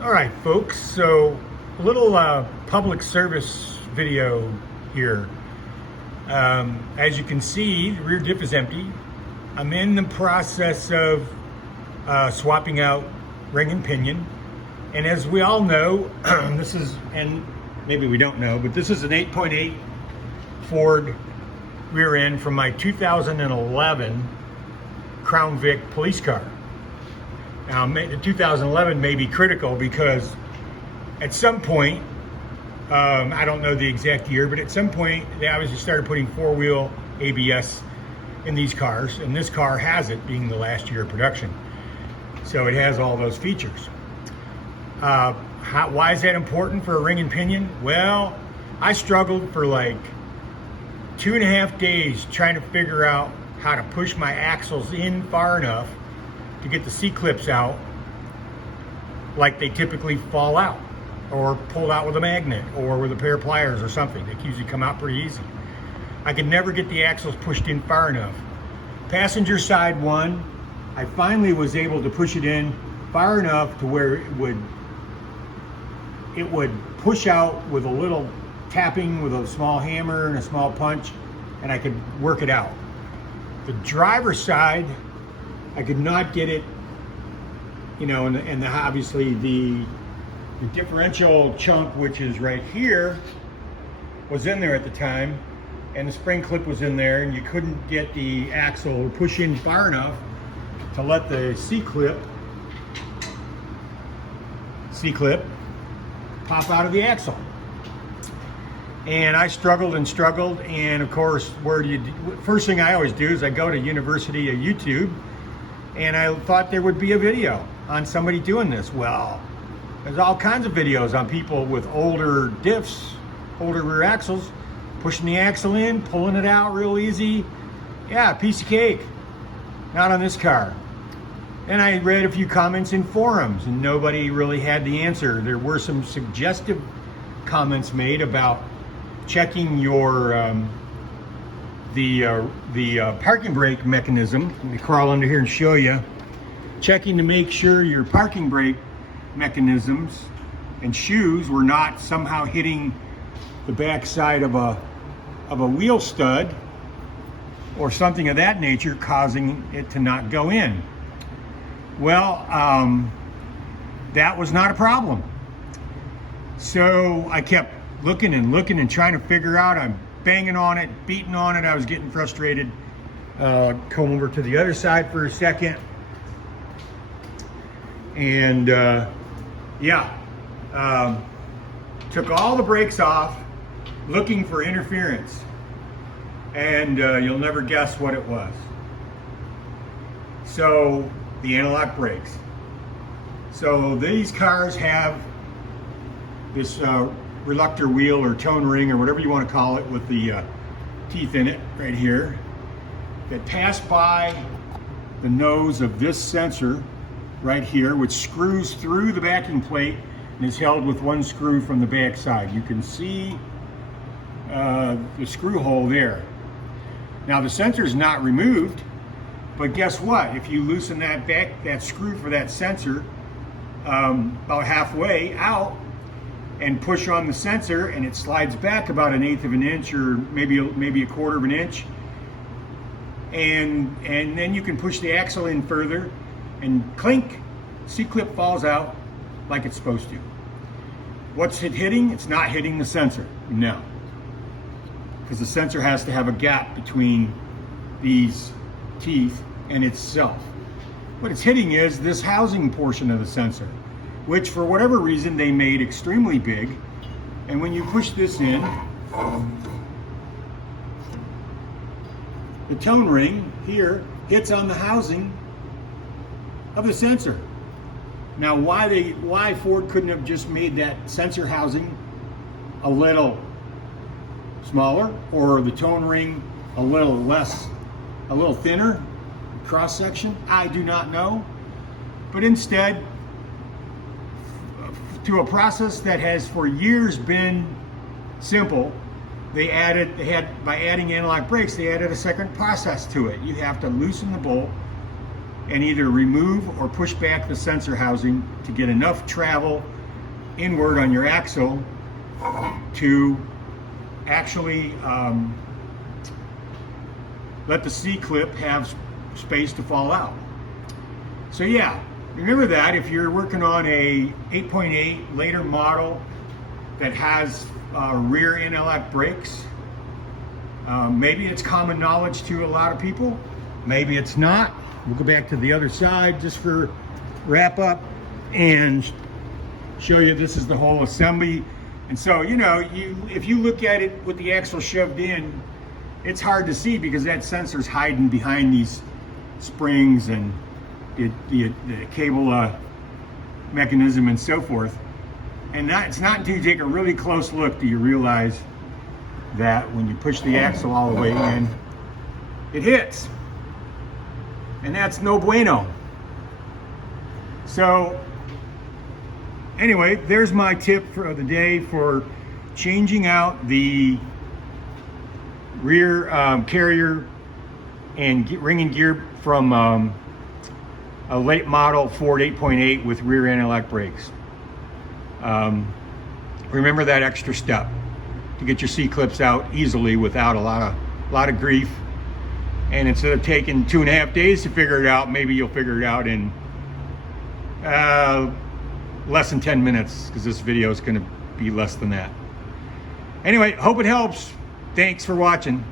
All right, folks, so a little public service video here. As you can see, the rear diff is empty. I'm in the process of swapping out ring and pinion. And as we all know, this is, and maybe we don't know, but this is an 8.8 Ford rear end from my 2011 Crown Vic police car. Now, the 2011 may be critical because at some point, I don't know the exact year, but at some point they obviously started putting four-wheel ABS in these cars, and this car has it, being the last year of production. So it has all those features. Why is that important for a ring and pinion? Well, I struggled for like 2.5 days trying to figure out how to push my axles in far enough to get the C-clips out like they typically fall out, or pulled out with a magnet, or with a pair of pliers or something. They usually come out pretty easy. I could never get the axles pushed in far enough. Passenger side one, I finally was able to push it in far enough to where it would push out with a little tapping with a small hammer and a small punch, and I could work it out. The driver's side, I could not get it, and obviously the differential chunk, which is right here, was in there at the time, and the spring clip was in there, and you couldn't get the axle or push in far enough to let the C-clip pop out of the axle. And I struggled, and of course, first thing I always do is I go to University of YouTube, and I thought there would be a video on somebody doing this. Well, there's all kinds of videos on people with older diffs, older rear axles, pushing the axle in, pulling it out real easy. Yeah, piece of cake. Not on this car. And I read a few comments in forums, and nobody really had the answer. There were some suggestive comments made about checking your the parking brake mechanism. Let me crawl under here and show you. Checking to make sure your parking brake mechanisms and shoes were not somehow hitting the backside of a wheel stud or something of that nature, causing it to not go in. Well, that was not a problem. So I kept looking and trying to figure out. I'm banging on it, beating on it. I was getting frustrated. Come over to the other side for a second. And took all the brakes off, looking for interference. And you'll never guess what it was. So, the anti-lock brakes. So these cars have this reluctor wheel or tone ring or whatever you want to call it, with the teeth in it right here, that pass by the nose of this sensor right here, which screws through the backing plate and is held with one screw from the back side. You can see the screw hole there. Now the sensor is not removed, but guess what? If you loosen that screw for that sensor about halfway out and push on the sensor, and it slides back about 1/8 of an inch or maybe 1/4 of an inch, and then you can push the axle in further, and clink, C-clip falls out like it's supposed to. What's it hitting? It's not hitting the sensor, no, because the sensor has to have a gap between these teeth and itself. What it's hitting is this housing portion of the sensor, which for whatever reason they made extremely big. And when you push this in, the tone ring here hits on the housing of the sensor. Now why Ford couldn't have just made that sensor housing a little smaller, or the tone ring a little thinner cross section, I do not know. But instead, to a process that has for years been simple, by adding anti-lock brakes, they added a second process to it. You have to loosen the bolt and either remove or push back the sensor housing to get enough travel inward on your axle to actually let the C-clip have space to fall out. So yeah, remember that if you're working on a 8.8 later model that has rear anti-lock brakes, maybe it's common knowledge to a lot of people, maybe it's not. We'll go back to the other side just for wrap up and show you this is the whole assembly. And so, you know, if you look at it with the axle shoved in, it's hard to see because that sensor's hiding behind these springs and the cable mechanism and so forth. And it's not until you take a really close look do you realize that when you push the axle all the way in, it hits. And that's no bueno. So anyway, there's my tip for the day for changing out the rear carrier and ringing gear from a late model Ford 8.8 with rear anti-lock brakes. Remember that extra step to get your C-clips out easily without a lot of grief. And instead of taking 2.5 days to figure it out, maybe you'll figure it out in less than 10 minutes, because this video is going to be less than that. Anyway, hope it helps. Thanks for watching.